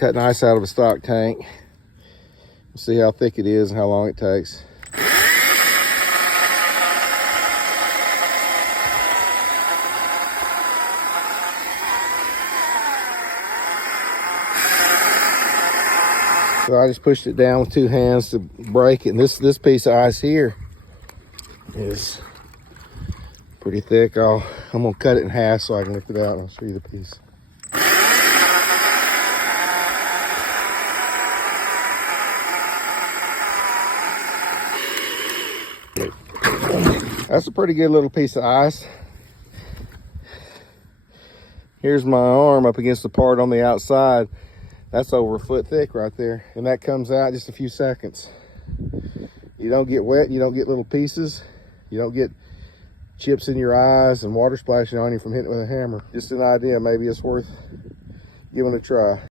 Cutting ice out of a stock tank. See how thick it is and how long it takes. So I just pushed it down with 2 hands to break it. And this piece of ice here is pretty thick. I'm gonna cut it in half so I can lift it out and I'll show you the piece. That's a pretty good little piece of ice. Here's my arm up against the part on the outside. That's over a foot thick right there. And that comes out just a few seconds. You don't get wet, you don't get little pieces. You don't get chips in your eyes and water splashing on you from hitting it with a hammer. Just an idea, maybe it's worth giving a try.